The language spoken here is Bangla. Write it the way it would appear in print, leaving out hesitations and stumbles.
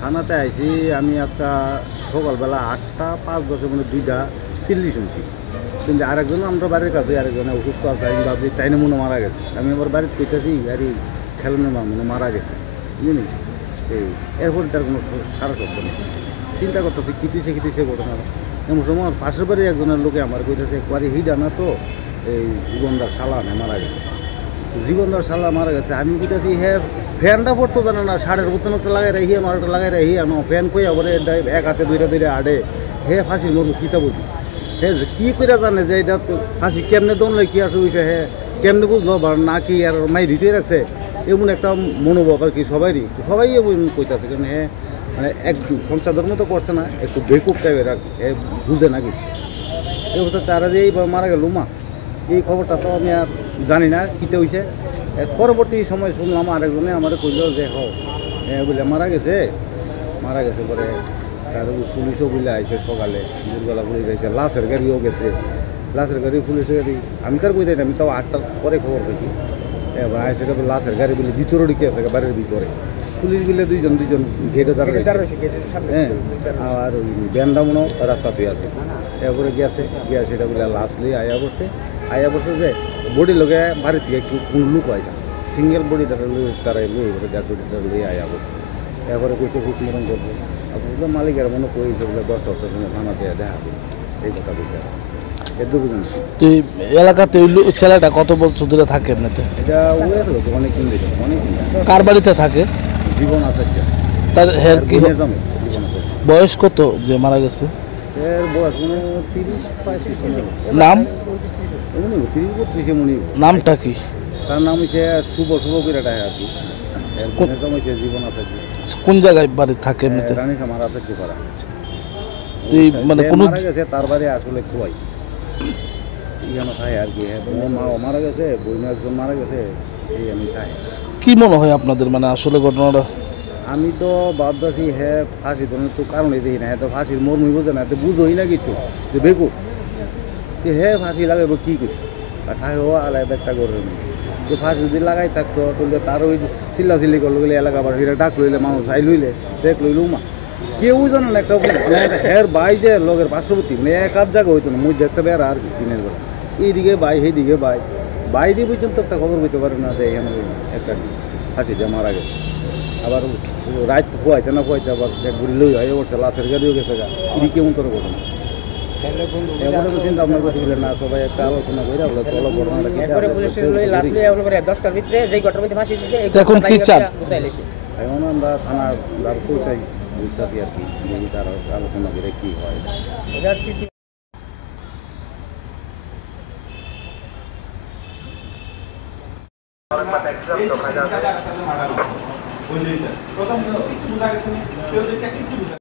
থানাতে আইছি আমি আজকে সকালবেলা 8:05 মানে 2টা চিল্লি শুনছি, কিন্তু আরেকজন আমরা বাড়ির কাছে আরেকজনে অসুস্থ আছে, আমি ভাবছি তাই মনে মারা গেছে। আমি আবার বাড়িতে কইতেছি আর এই খেলানোর মনে মারা গেছে, বুঝলি। এই এরপরে তার কোনো সারা শব্দ নেই। চিন্তা করতেছি খিটিছে ঘটনা। এমন সময় আমার পাশের বাড়ির একজনের লোকে আমার কইতেছে বাড়ি হিডা না তো এই জীবনদার শালা মারা গেছে। জীবনদার শালা মারা গেছে। আমি কইতেছি হ্যাঁ ফ্যানটা পড়তো জানে না, সাড়ের বোতন একটা লাগাই রাখি আমারটা লাগাই রাখি আনো ফ্যান কই আবার এক হাতে দুইটা আডে হে ফাঁসির মরবো কিতা বলবি। হ্যাঁ কি করে জানে যে এটা ফাঁসি কেমনে দমলে কি আসে হয়েছে, হ্যাঁ কেমনে বুঝলো না কি আর মাই রিটে রাখছে এমন একটা মনোভাব আর কি সবাই কইতাছে। কারণ হ্যাঁ মানে একটু সংসার ধর্ম তো করছে না, একটু বেকুব টাইপের আর কি, বুঝে না কিছু। এই বছর তারা যে এইবার মারা গেল মা, এই খবরটা তো আমি আর জানি না কীতে হয়েছে। পরবর্তী সময় শুনলাম আরেকজনে আমার কইল যে হ্যাঁ বলে মারা গেছে পরে তার পুলিশও বলে আইছে সকালে, দুর্গলা পুলিশ আইছে, লাশের গাড়িও গেছে, লাশের গাড়ি পুলিশের গাড়ি। আমি তার কই দেয় আমি তাও 8টার পরে খবর পেয়েছি। এবার আইসে লাশের গাড়ি বলে ভিতরে ঢুকে আছে বাড়ির ভিতরে, পুলিশ বলে দুইজন গেটে দাঁড়ায়, হ্যাঁ আর ওই ব্যান্ডামনো রাস্তাতেই আছে। এরপরে গিয়ে সেটা বলে লাশ লিয়ে আয়া বসছে যে বডি লোকে বাড়ি থেকে কোন লুক হয়েছে সিঙ্গেল বডি তারা লিয়ে আয়া বসছে। এরপরে কইছে পোস্টমর্টম করবো, আপনার মালিকের মনে কইছে বলে 10টার সময় থানা চেয়ে দেখা হবে, এই কথা কইছে। তুই এলাকাতে ওই ছেলেটা কত বছর ধরে থাকে এমনিতে? এটা ওই আছে তো অনেকদিন দিকে অনেকদিন। কার বাড়িতে থাকে? জীবন আছে তার হের কি বয়স কত যে মারা গেছে? এর বয়স মানে 30-35 নাম 30-32 মনি। নামটা কি? তার নাম হচ্ছে শুভ বিরাট আর কি। জীবন আছে। কোন জায়গায় বাড়ি থাকে এমনিতে? রানী খামার আছে কি করা। তুই মানে কোন মারা গেছে তার বাড়ি আসলে খুয়াই ইয়ানো খায় আর কি। মা মারা গেছে, বইনা একজন মারা গেছে, এই আমি খাই। কি মনে হয় আপনাদের মানে আসলে ঘটনাটা? আমি তো ভাবতেছি হ্যাঁ ফাঁসি ধরনের তো কারণে দেখি না, হ্যাঁ তো ফাঁসির মর্মই বোঝে না, তো বুঝোই না কিছু যে বেকু হ্যাঁ ফাঁসি লাগাইব কী করি আর খাই হওয়া আলাদা একটা করে যে ফাঁসি যদি লাগাই থাকতো তাহলে তার ওই চিল্লাচিল্লি করলো গেলে এলাকা আবার হিরা ডাক লইলে মানুষ আই লইলে দেখ লইল মা কেউ জানে না। একটা হের বাই যে লগের পার্শ্ববর্তী মানে এক আধ জায়গা হইতো না, মধ্যে একটা বেড়া আর কি দিনের বেলা এইদিকে বাই সেইদিকে বাইরে পর্যন্ত একটা খবর হইতে পারে না যে এখানে একটা ফাঁসি দিয়ে মারা গেছে। আবার রাত খোয়াইতে আবার ঘুরি লই হয়ে পড়ছে, লাশের গাড়িও গেছে গা, এদিকে কেমন তোর ঘটনা। এমন চিন্তা ভাবনা করতে পারলেন না, সবাই একটা আলোচনা করে আমরা চলো ঘটনাটা এখন কি চান? এখন আমরা থানার কইটাই বুঝতেছি আর কি, দেখি তার আলোচনা করে কি হয়।